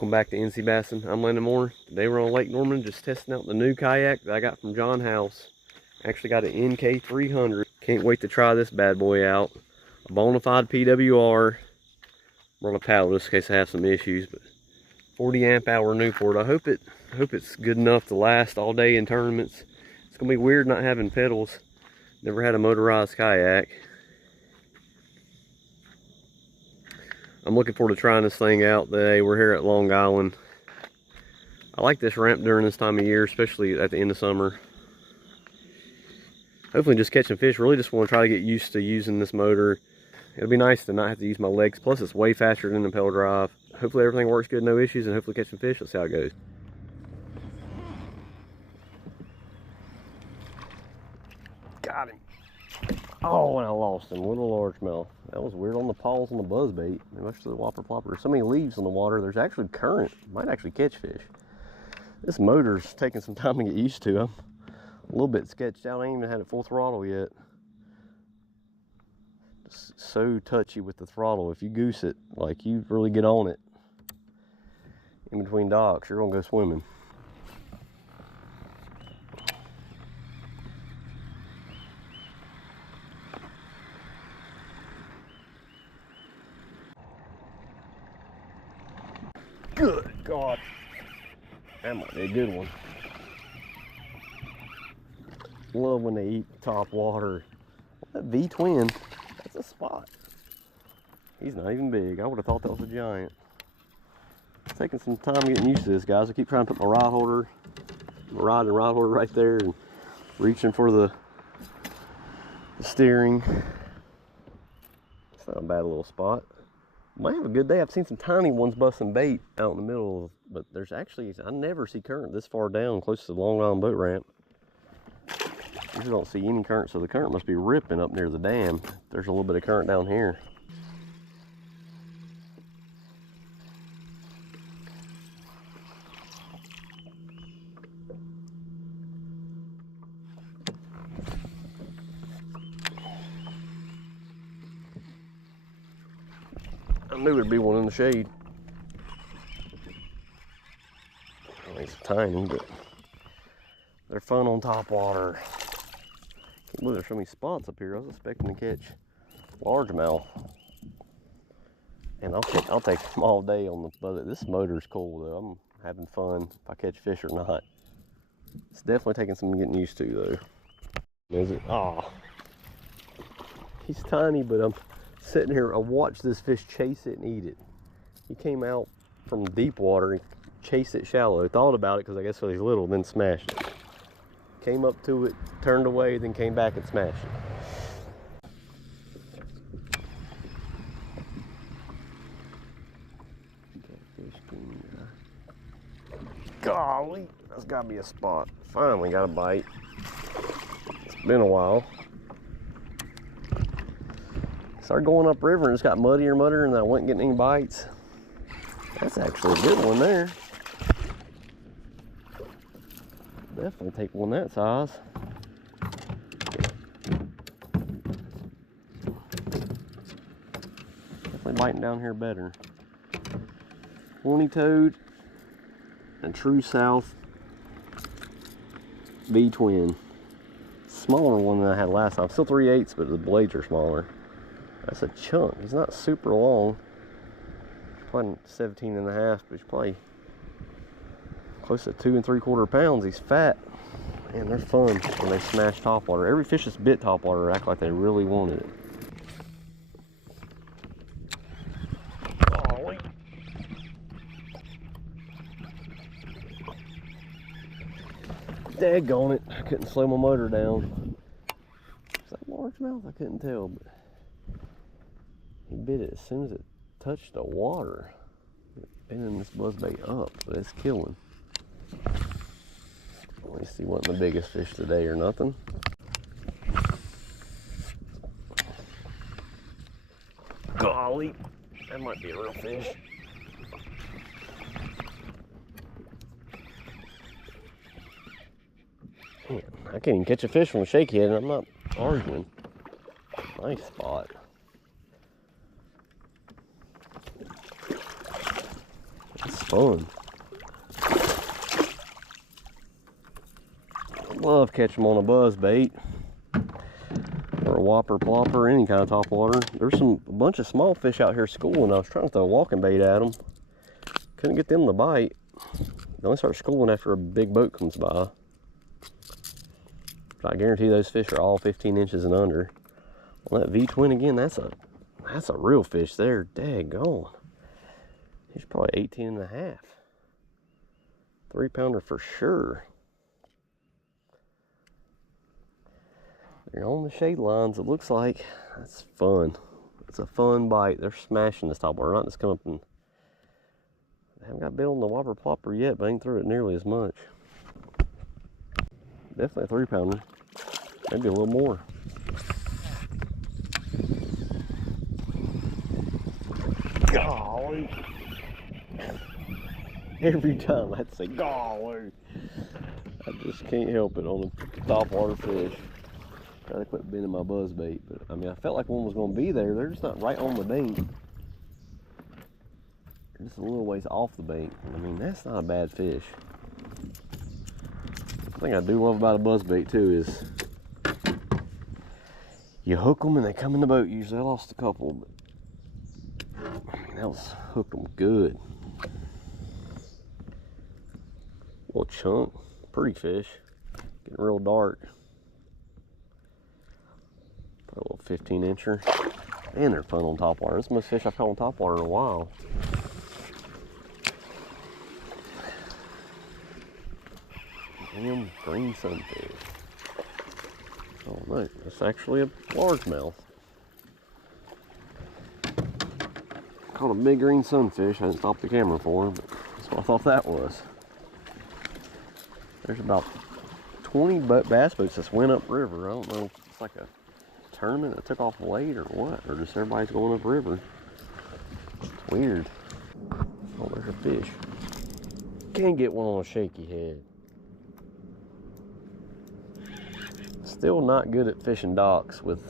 Welcome back to NC Bassin. I'm Landon Moore. Today we're on Lake Norman just testing out the new kayak that I got from John House. Actually got an NK300. Can't wait to try this bad boy out. A bonafide PWR. We're on a paddle just in case I have some issues, but 40 amp hour Newport. I hope it's good enough to last all day in tournaments. It's gonna be weird not having pedals. Never had a motorized kayak. I'm looking forward to trying this thing out today. We're here at Long Island. I like this ramp during this time of year, especially at the end of summer. Hopefully just catching fish. Really just want to try to get used to using this motor. It'll be nice to not have to use my legs. Plus it's way faster than the pedal drive. Hopefully everything works good, no issues, and hopefully catching fish. Let's see how it goes. Got him. Oh, and I lost him. What a largemouth. That was weird on the paws on the buzzbait. Maybe I should the whopper plopper. So many leaves in the water. There's actually current. Might actually catch fish. This motor's taking some time to get used to. I'm a little bit sketched out. I ain't even had it full throttle yet. Just so touchy with the throttle. If you goose it, like you really get on it in between docks, you're gonna go swimming. Good God. That might be a good one. Love when they eat top water. That V-twin, that's a spot. He's not even big. I would have thought that was a giant. It's taking some time getting used to this, guys. I keep trying to put my rod holder, rod holder right there and reaching for the steering. It's not a bad little spot. Might have a good day. I've seen some tiny ones busting bait out in the middle, but there's actually, I never see current this far down close to the Long Island boat ramp. Usually don't see any current, so the current must be ripping up near the dam. There's a little bit of current down here. I knew there'd be one in the shade. I mean, it's tiny, but they're fun on top water. Can't believe there's so many spots up here. I was expecting to catch largemouth. And I'll take them all day on the boat. This motor's cool though. I'm having fun if I catch fish or not. It's definitely taking some getting used to though. Is it? Ah. He's tiny, but I'm sitting here, I watched this fish chase it and eat it. He came out from deep water and chased it shallow. Thought about it because I guess he's little, then smashed it. Came up to it, turned away, then came back and smashed it. Golly, that's gotta be a spot. Finally got a bite. It's been a while. Started going upriver and it's got muddier and muddier, and I wasn't getting any bites. That's actually a good one there. Definitely take one that size. Definitely biting down here better. Horny toad and true south V-twin. Smaller one than I had last time. Still 3/8, but the blades are smaller. That's a chunk. He's not super long. Probably 17 and a half, but he's probably close to 2 3/4 pounds. He's fat. Man, they're fun when they smash topwater. Every fish that's bit topwater act like they really wanted it. Golly. Daggone it. I couldn't slow my motor down. Is that largemouth? I couldn't tell, but he bit it as soon as it touched the water. Bending this buzzbait up, but it's killing. Let me see, wasn't the biggest fish today or nothing. Golly, that might be a real fish. Man, I can't even catch a fish from a shakehead, and I'm not arguing. Nice spot. It's fun. I love catching them on a buzz bait or a whopper, plopper, any kind of topwater. There's a bunch of small fish out here schooling. I was trying to throw a walking bait at them. Couldn't get them to bite. They only start schooling after a big boat comes by. But I guarantee those fish are all 15 inches and under. Well, that V-twin again, that's a real fish there. Daggone. He's probably 18 and a half. 3-pounder for sure. They're on the shade lines, it looks like. That's fun. It's a fun bite. They're smashing this topwater. Not just come up and... They haven't got bit on the whopper plopper yet, but I ain't threw it nearly as much. Definitely a 3-pounder. Maybe a little more. Golly. Every time I'd say golly. I just can't help it on the topwater fish. Try to quit bending my buzz bait, but I mean, I felt like one was going to be there. They're just not right on the bait. They're just a little ways off the bait. I mean, that's not a bad fish. The thing I do love about a buzz bait too is you hook them and they come in the boat. Usually I lost a couple, but I mean, that was hooked them good. Little chunk, pretty fish, getting real dark. Probably a little 15 incher. And they're fun on topwater. This is the most fish I've caught on topwater in a while. Damn green sunfish. Oh no, that's actually a largemouth. Caught a big green sunfish. I didn't stop the camera for him, but that's what I thought that was. There's about 20 bass boats that's went up river. I don't know if it's like a tournament that took off late or what, or just everybody's going up river. It's weird. Oh, there's a fish. Can't get one on a shaky head. Still not good at fishing docks with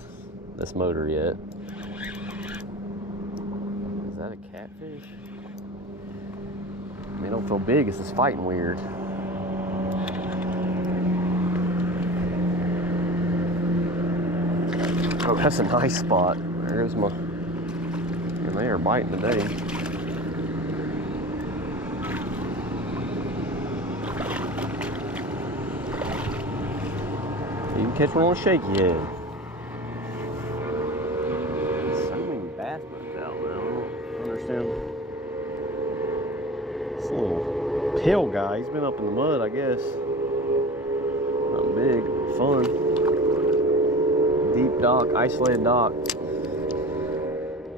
this motor yet. Is that a catfish? I mean, I don't feel big, it's just fighting weird. Oh, that's a nice spot. There's my... And they are biting today. You can catch one on a shaky head. There's so many bass boats out now. I don't understand. This little pill guy, he's been up in the mud, I guess. Not big, fun. Deep dock, isolated dock.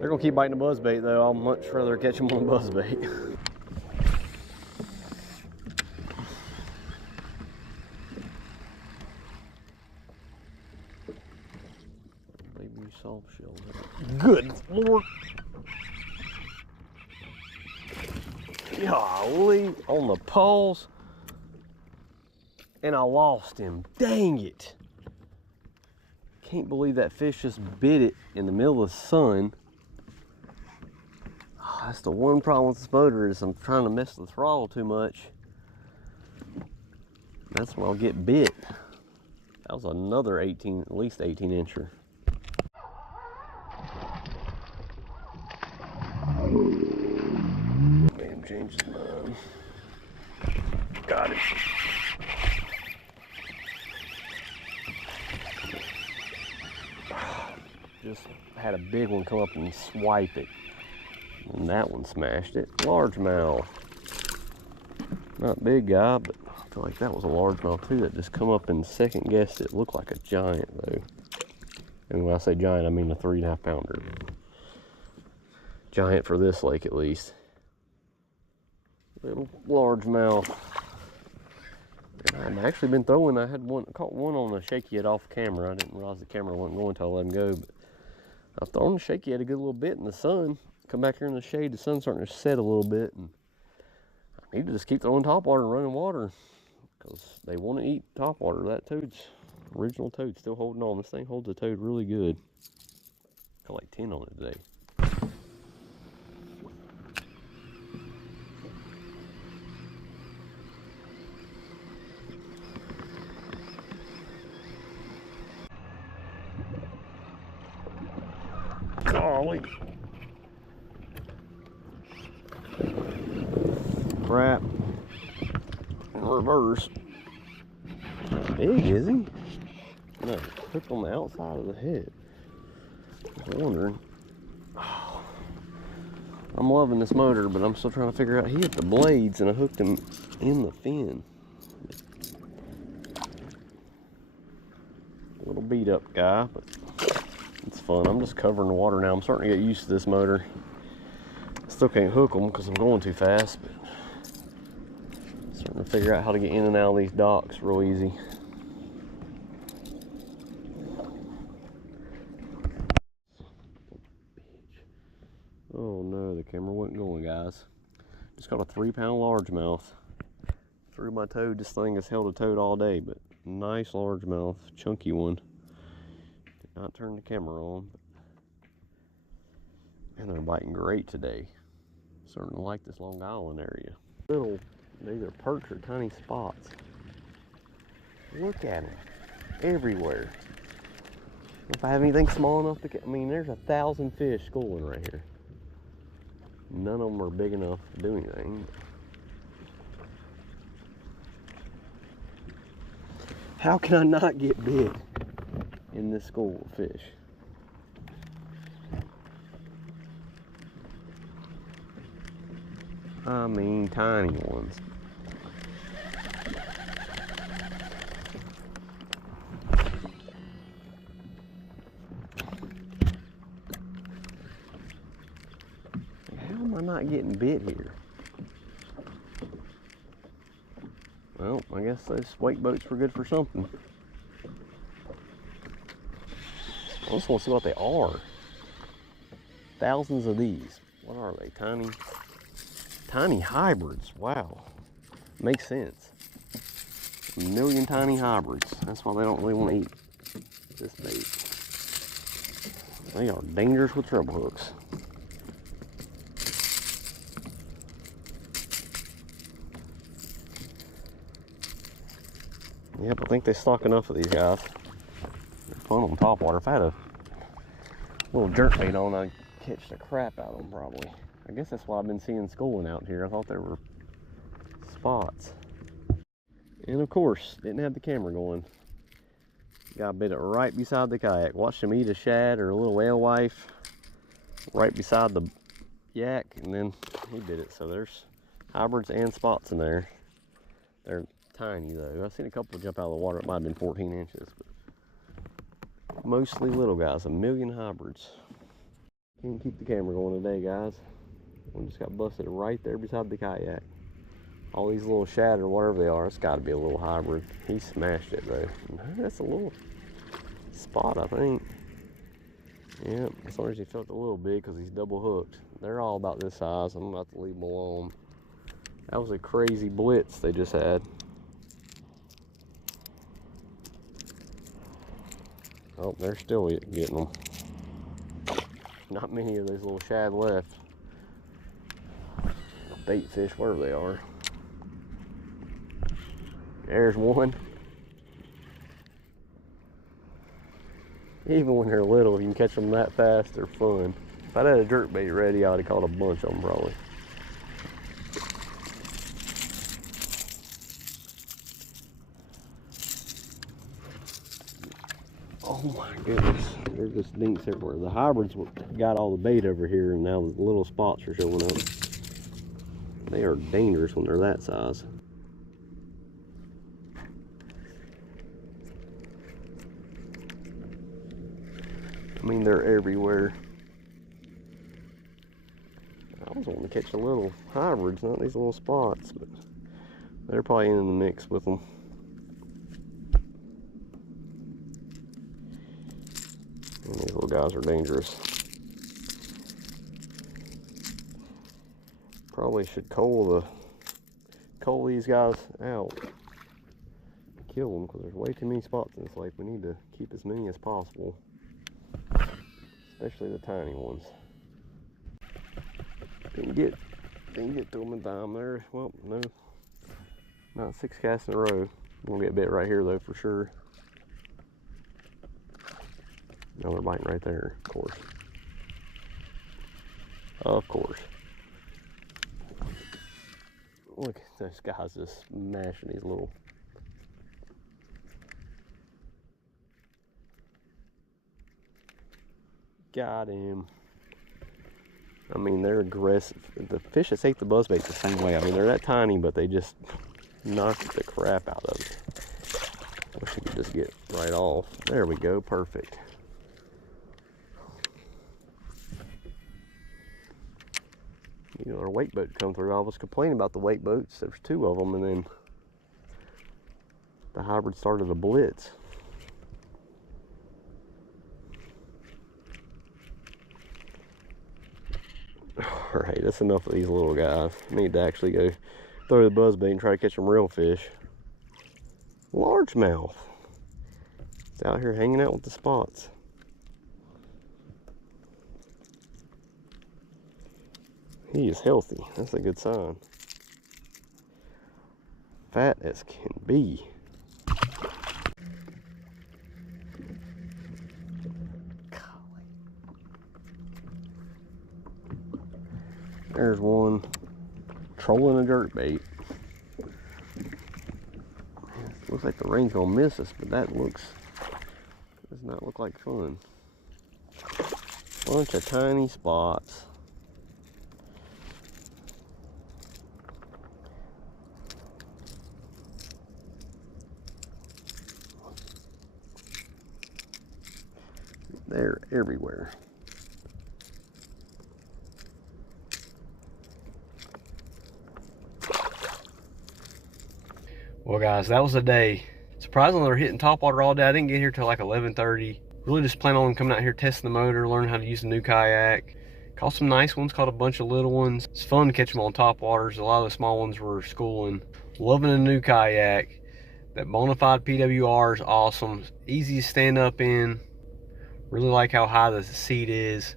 They're gonna keep biting the buzzbait though. I'd much rather catch them on a buzzbait. Baby soft shell. Good Lord. Golly, on the poles. And I lost him. Dang it. Can't believe that fish just bit it in the middle of the sun. Oh, that's the one problem with this motor is I'm trying to mess the throttle too much. That's when I'll get bit. That was another 18, at least 18 incher. Made him change his mind. Got it. Just had a big one come up and swipe it. And that one smashed it. Largemouth. Not big guy, but I feel like that was a largemouth too that just come up and second guessed it. Looked like a giant though. And when I say giant, I mean a 3.5 pounder. Giant for this lake at least. Little largemouth. And I've actually been throwing, I had caught one on a shaky head off camera. I didn't realize the camera wasn't going until I let him go. But I've thrown the shaky head a good little bit in the sun. Come back here in the shade, the sun's starting to set a little bit. And I need to just keep throwing topwater and running water. Because they want to eat topwater. That toad's, original toad, still holding on. This thing holds a toad really good. Got like 10 on it today. Golly. Crap. In reverse. Big, is he? No, hooked on the outside of the head. I was wondering. Oh, I'm loving this motor, but I'm still trying to figure out. He hit the blades and I hooked him in the fin. A little beat up guy, but it's fun. I'm just covering the water now. I'm starting to get used to this motor. Still can't hook them because I'm going too fast, but starting to figure out how to get in and out of these docks real easy. Oh no, the camera wasn't going, guys. Just got a 3-pound largemouth. Threw my toad. This thing has held a toad all day, but nice largemouth, chunky one. Did not turn the camera on. And they're biting great today. Starting to like this Long Island area. Little, these are perch or tiny spots. Look at them, everywhere. If I have anything small enough to, I mean, there's 1,000 fish schooling right here. None of them are big enough to do anything. How can I not get bit in this school of fish? I mean, tiny ones. How am I not getting bit here? Well, I guess those wake boats were good for something. I just want to see what they are. Thousands of these. What are they? Tiny hybrids. Wow. Makes sense. 1 million tiny hybrids. That's why they don't really want to eat this bait. They are dangerous with treble hooks. Yep, I think they stock enough of these guys. They're fun on Topwater. If I had a little jerkbait on, I'd catch the crap out of them probably. I guess that's why I've been seeing schooling out here. I thought they were spots. And of course, didn't have the camera going. Got bit it right beside the kayak. Watched him eat a shad or a little alewife right beside the yak, and then he bit it. So there's hybrids and spots in there. They're tiny though. I've seen a couple jump out of the water. It might have been 14 inches, but mostly little guys. 1 million hybrids. Can't keep the camera going today, guys. One just got busted right there beside the kayak. All these little shad or whatever they are, it's got to be a little hybrid. He smashed it though. That's a little spot, I think. Yeah, as long as he felt a little big because he's double hooked. They're all about this size. I'm about to leave them alone. That was a crazy blitz they just had. Oh, they're still getting them. Not many of those little shad left. Bait fish, wherever they are. There's one. Even when they're little, you can catch them that fast, they're fun. If I'd had a jerkbait ready, I would have caught a bunch of them probably. Oh my goodness, there's just dinks everywhere. The hybrids got all the bait over here, and now the little spots are showing up. They are dangerous when they're that size. I mean, they're everywhere. I was wanting to catch the little hybrids, not these little spots, but they're probably in the mix with them. And these little guys are dangerous. Probably should cull these guys out. Kill them, because there's way too many spots in this lake. We need to keep as many as possible. Especially the tiny ones. Didn't get to them in time there. Well, no. Not 6 casts in a row. Gonna get bit right here though for sure. No, they're biting right there, of course. Of course. Look at those guys just mashing these little. Got him. I mean, they're aggressive. The fish that take the buzzbait the same way. I mean, they're that tiny, but they just knock the crap out of it. Wish we could just get right off. There we go, perfect. You know, our wake boat come through. I was complaining about the wake boats. There's 2 of them, and then the hybrid started a blitz. Alright, that's enough of these little guys. I need to actually go throw the buzzbait and try to catch some real fish. Largemouth. It's out here hanging out with the spots. He is healthy. That's a good sign. Fat as can be. There's one trolling a jerkbait. Looks like the rain's gonna miss us, but that does not look like fun. Bunch of tiny spots. They're everywhere. Well guys, that was the day. Surprisingly, they're hitting Topwater all day. I didn't get here till like 11:30. Really just plan on coming out here, testing the motor, learning how to use the new kayak. Caught some nice ones, caught a bunch of little ones. It's fun to catch them on Topwaters. A lot of the small ones were schooling. Loving the new kayak. That bonafide PWR is awesome. Easy to stand up in. Really like how high the seat is.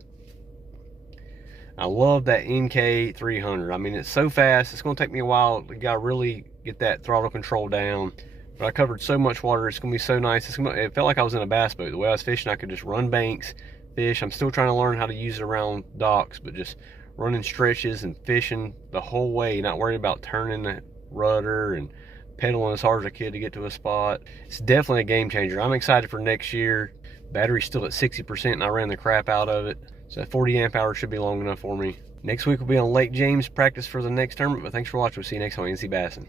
I love that NK 300. I mean, it's so fast. It's going to take me a while. You got to really get that throttle control down. But I covered so much water. It's going to be so nice. It felt like I was in a bass boat. The way I was fishing, I could just run banks, fish. I'm still trying to learn how to use it around docks, but just running stretches and fishing the whole way. Not worried about turning the rudder and pedaling as hard as I could to get to a spot. It's definitely a game changer. I'm excited for next year. Battery's still at 60% and I ran the crap out of it. So 40 amp hours should be long enough for me. Next week we'll be on Lake James, practice for the next tournament. But thanks for watching. We'll see you next time on NC Bassin'.